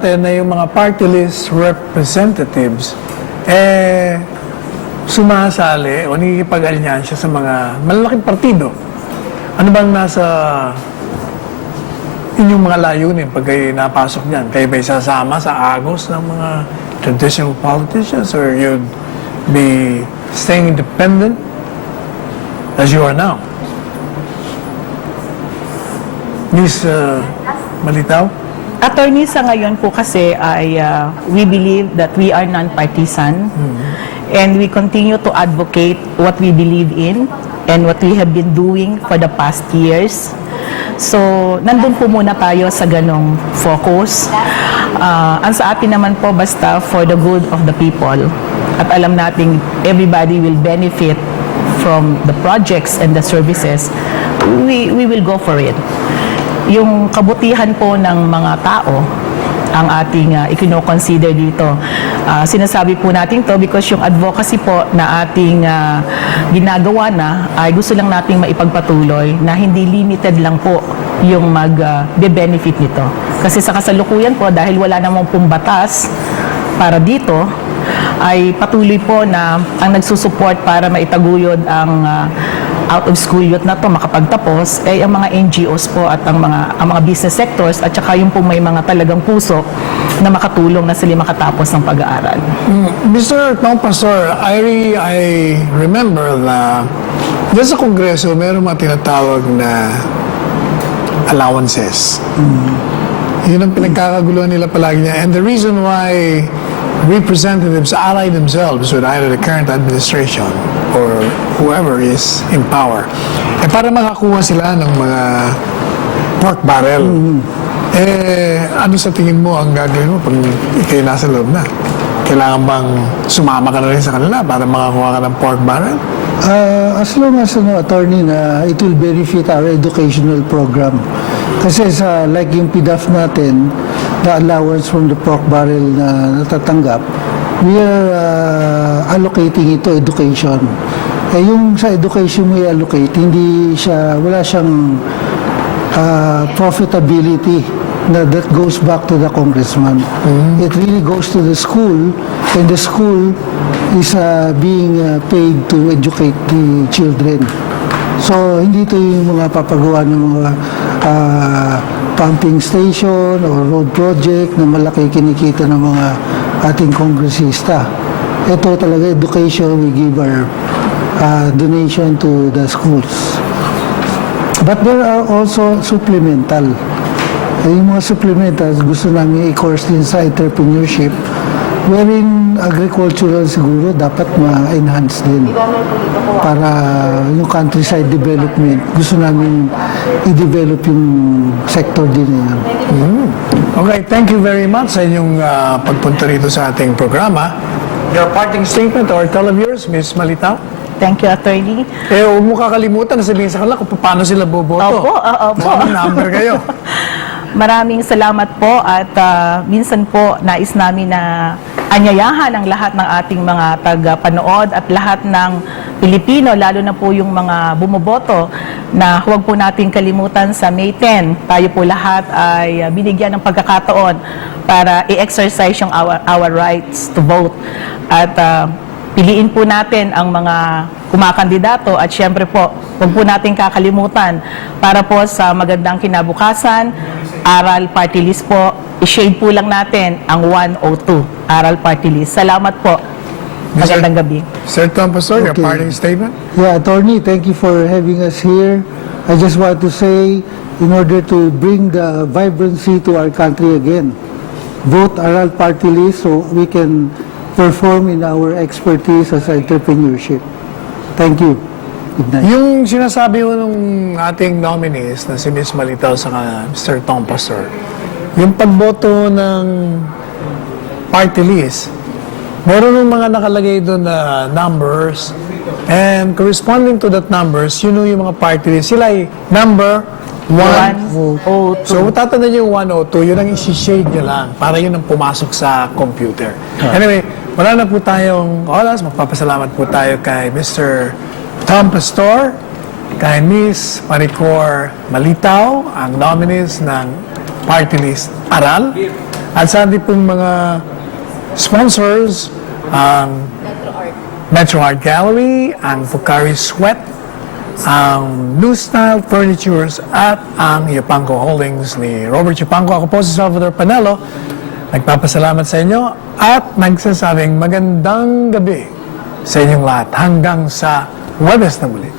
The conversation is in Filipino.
natin na yung mga party list representatives, sumasali o nakikipag-alyansya sa mga malalaking partido. Ano bang nasa inyong mga layunin pag kayo napasok niyan? Kayo ba'y sasama sa agos ng mga traditional politicians or you'd be staying independent as you are now? Miss Malitaw? Attorney, sa ngayon po kasi ay we believe that we are non-partisan and we continue to advocate what we believe in and what we have been doing for the past years. So, nandun po muna tayo sa ganong focus. Ang sa atin naman po basta for the good of the people. At alam nating everybody will benefit from the projects and the services. We will go for it. Yung kabutihan po ng mga tao ang ating ikino-consider dito. Sinasabi po natin to because yung advocacy po na ating ginagawa na ay gusto lang nating maipagpatuloy na hindi limited lang po yung mag-benefit nito. Kasi sa kasalukuyan po, dahil wala namang pong batas para dito, ay patuloy po na ang nagsusupport para maitaguyod ang out-of-school youth na to makapagtapos ay ang mga NGOs po at ang mga business sectors at saka yung po may mga talagang puso na makatulong na sila makatapos ng pag-aaral. Mr. Tom Pastor, I remember na dyan sa Kongreso mayroong mga tinatawag na allowances. Yun ang pinagkakaguluhan nila palagi niya. And the reason why representatives ally themselves with either the current administration or whoever is in power, para makakuha sila ng mga pork barrel. Ano sa tingin mo ang gagawin mo pag ikay nasa loob na? Kailangan bang sumama ka na rin sa kanila para makakuha ka ng pork barrel? As long as, attorney, na it will benefit our educational program. Kasi like yung PDAF natin, the allowance from the pork barrel na natatanggap, we are allocating ito education. Yung sa education mo i-allocate, wala siyang profitability that goes back to the congressman. It really goes to the school, and the school is being paid to educate the children. So, hindi ito yung mga papagawa ng mga pumping station or road project na malaki kinikita ng mga ating kongresista. Ito talaga education, we give our donation to the schools. But there are also supplemental. Yung mga supplementals, gusto namin i-course din sa entrepreneurship, wherein agricultural siguro dapat ma-enhance din para yung countryside development. Gusto namin i-develop yung sector din yan. Okay, thank you very much sa inyong pagpunta rito sa ating programa. Your parting statement or tell of yours, Ms. Malitaw? Thank you, Attorney. Huwag mo kakalimutan na sabihin sa kanila kung paano sila boboto. Opo. Anong number kayo? Maraming salamat po at minsan po nais namin na anyayahan ang lahat ng ating mga tagapanood at lahat ng Pilipino, lalo na po yung mga bumoboto, na huwag po natin kalimutan sa May 10. Tayo po lahat ay binigyan ng pagkakataon para i-exercise yung our rights to vote. At piliin po natin ang mga kumakandidato at syempre po, huwag po natin kakalimutan para po sa magandang kinabukasan, Aral Party List po, i-shade po lang natin ang 102, Aral Party List. Salamat po. Magandang gabi. Sir Tom Pastor, your Okay. parting statement? Yeah, attorney, thank you for having us here. I just want to say, in order to bring the vibrancy to our country again, vote Aral Party List so we can perform in our expertise as entrepreneurship. Thank you. Good night. Yung sinasabi mo nung ating nominees na si Ms. Malitaw sa Mr. Tom Pastor, yung pagboto ng party list, meron ng mga nakalagay doon na numbers, and corresponding to that numbers, yun yung mga party list. Sila ay number 102. So, kung tatandaan yung 102, yun ang isi-shade nyo lang para yun ang pumasok sa computer. Anyway, wala na po tayong oras. Magpapasalamat po tayo kay Mr. Tom Pastor, kay Ms. Maricor Malitaw, ang nominees ng Party List Aral. At sa ating pong mga sponsors, ang Metro Art Gallery, ang Fukari Sweat, ang New Style Furnitures at ang Yupanco Holdings ni Robert Yupanco. Ako po si Salvador Panelo. Nagpapasalamat sa inyo at nagsasabing magandang gabi sa inyong lahat hanggang sa Webes na muli.